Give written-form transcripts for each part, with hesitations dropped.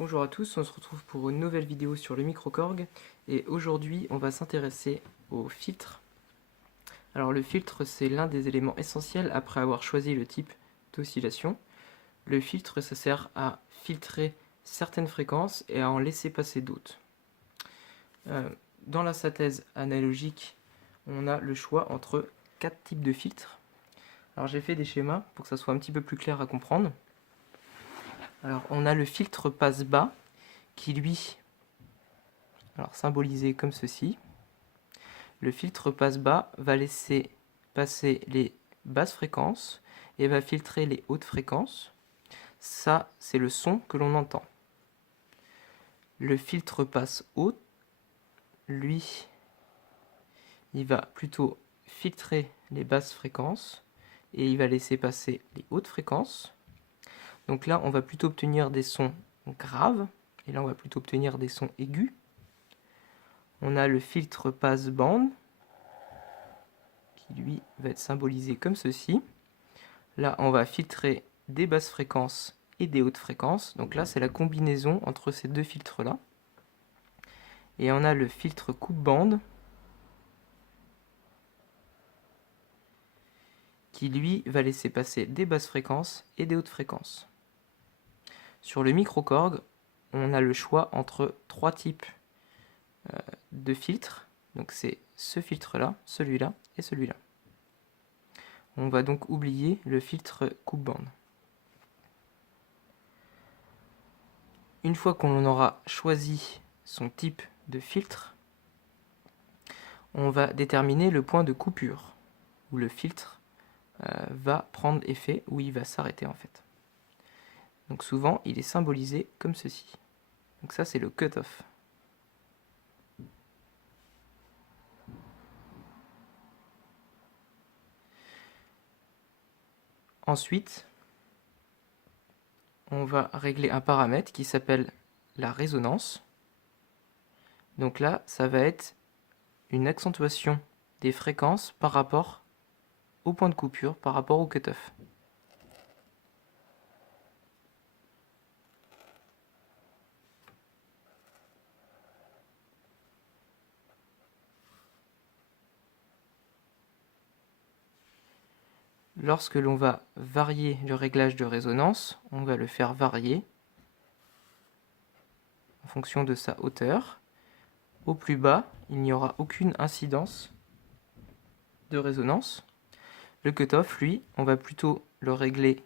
Bonjour à tous, on se retrouve pour une nouvelle vidéo sur le microKORG et aujourd'hui on va s'intéresser au filtre. Alors le filtre c'est l'un des éléments essentiels après avoir choisi le type d'oscillation. Le filtre ça sert à filtrer certaines fréquences et à en laisser passer d'autres. Dans la synthèse analogique on a le choix entre 4 types de filtres. Alors j'ai fait des schémas pour que ça soit un petit peu plus clair à comprendre. Alors on a le filtre passe-bas qui lui, alors symbolisé comme ceci, le filtre passe-bas va laisser passer les basses fréquences et va filtrer les hautes fréquences. Ça, c'est le son que l'on entend. Le filtre passe-haut, lui, il va plutôt filtrer les basses fréquences et il va laisser passer les hautes fréquences. Donc là, on va plutôt obtenir des sons graves et là, on va plutôt obtenir des sons aigus. On a le filtre passe-bande qui, lui, va être symbolisé comme ceci. Là, on va filtrer des basses fréquences et des hautes fréquences. Donc là, c'est la combinaison entre ces deux filtres-là. Et on a le filtre coupe-bande qui, lui, va laisser passer des basses fréquences et des hautes fréquences. Sur le microKORG, on a le choix entre 3 types de filtres. Donc c'est ce filtre-là, celui-là et celui-là. On va donc oublier le filtre coupe-bande. Une fois qu'on aura choisi son type de filtre, on va déterminer le point de coupure où le filtre va prendre effet, où il va s'arrêter en fait. Donc souvent, il est symbolisé comme ceci. Donc ça, c'est le cut-off. Ensuite, on va régler un paramètre qui s'appelle la résonance. Donc là, ça va être une accentuation des fréquences par rapport au point de coupure, par rapport au cut-off. Lorsque l'on va varier le réglage de résonance, on va le faire varier en fonction de sa hauteur. Au plus bas, il n'y aura aucune incidence de résonance. Le cutoff, lui, on va plutôt le régler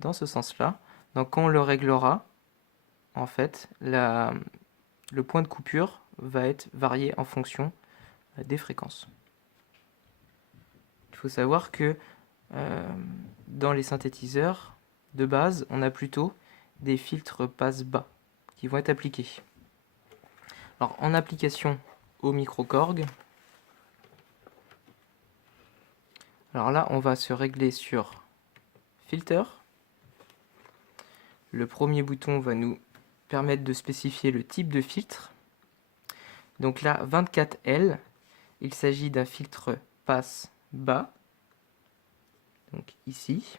dans ce sens-là. Donc quand on le réglera, en fait, le point de coupure va être varié en fonction des fréquences. Il faut savoir que dans les synthétiseurs, de base, on a plutôt des filtres passe-bas qui vont être appliqués. Alors en application au microKORG, alors là on va se régler sur Filter. Le premier bouton va nous permettre de spécifier le type de filtre. Donc là 24L, il s'agit d'un filtre passe-bas, donc ici.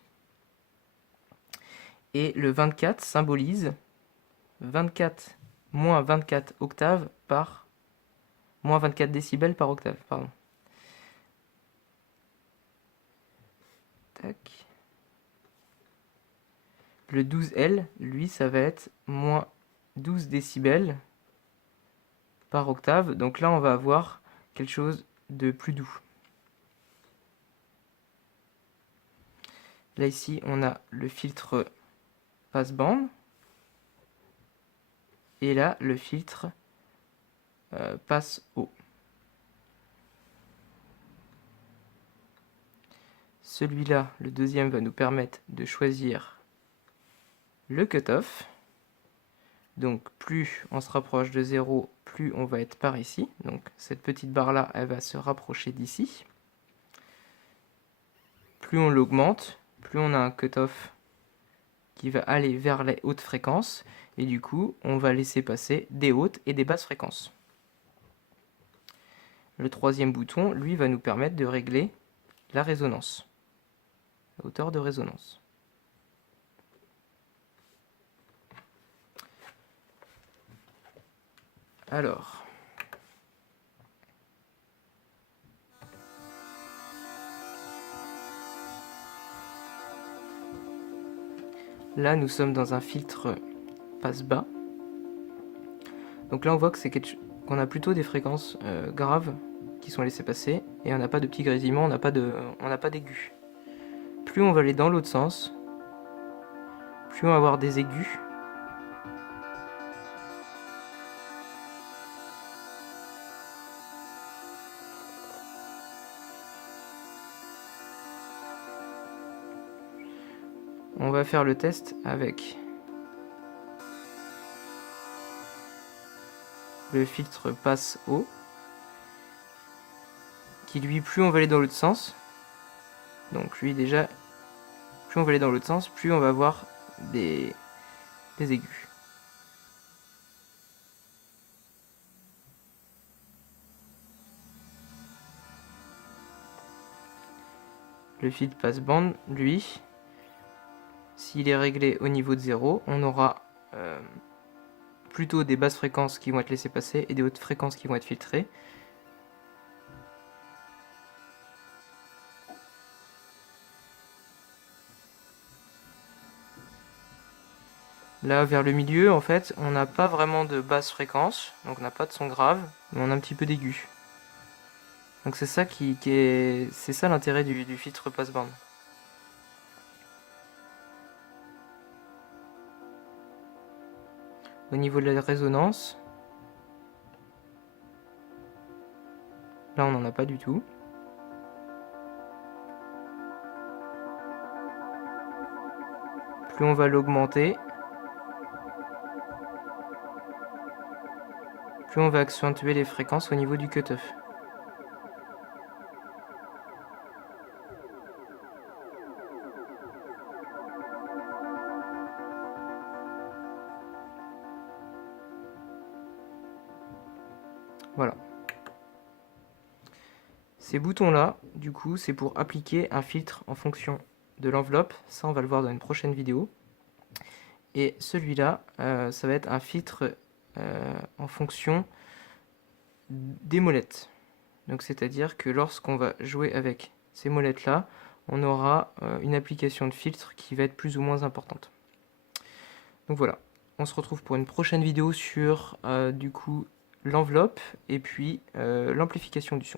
Et le 24 symbolise 24 moins 24 octaves par moins 24 décibels par octave, pardon. Tac. Le 12L, lui, ça va être moins 12 décibels par octave. Donc là, on va avoir quelque chose de plus doux. Là, ici, on a le filtre passe-bande. Et là, le filtre passe-haut. Celui-là, le deuxième, va nous permettre de choisir le cutoff. Donc plus on se rapproche de 0, plus on va être par ici. Donc cette petite barre-là, elle va se rapprocher d'ici. Plus on l'augmente, plus on a un cutoff qui va aller vers les hautes fréquences. Et du coup, on va laisser passer des hautes et des basses fréquences. Le troisième bouton, lui, va nous permettre de régler la résonance, la hauteur de résonance. Alors, là nous sommes dans un filtre passe-bas. Donc là on voit que qu'on a plutôt des fréquences graves qui sont laissées passer, et on n'a pas de petits grésillements, on n'a pas d'aigus. Plus on va aller dans l'autre sens, plus on va avoir des aigus. On va faire le test avec le filtre passe haut, qui lui, plus on va aller dans l'autre sens, donc lui déjà, plus on va aller dans l'autre sens, plus on va avoir des aigus. Le filtre passe bande, lui, s'il est réglé au niveau de 0, on aura plutôt des basses fréquences qui vont être laissées passer et des hautes fréquences qui vont être filtrées. Là, vers le milieu, en fait, on n'a pas vraiment de basse fréquence, donc on n'a pas de son grave, mais on a un petit peu d'aigus. Donc c'est ça c'est ça l'intérêt du filtre passe-bande. Au niveau de la résonance, là on n'en a pas du tout. Plus on va l'augmenter, plus on va accentuer les fréquences au niveau du cutoff. Voilà. Ces boutons-là, du coup, c'est pour appliquer un filtre en fonction de l'enveloppe. Ça, on va le voir dans une prochaine vidéo. Et celui-là, ça va être un filtre en fonction des molettes. Donc, c'est-à-dire que lorsqu'on va jouer avec ces molettes-là, on aura une application de filtre qui va être plus ou moins importante. Donc voilà, on se retrouve pour une prochaine vidéo sur du coup l'enveloppe et puis l'amplification du son.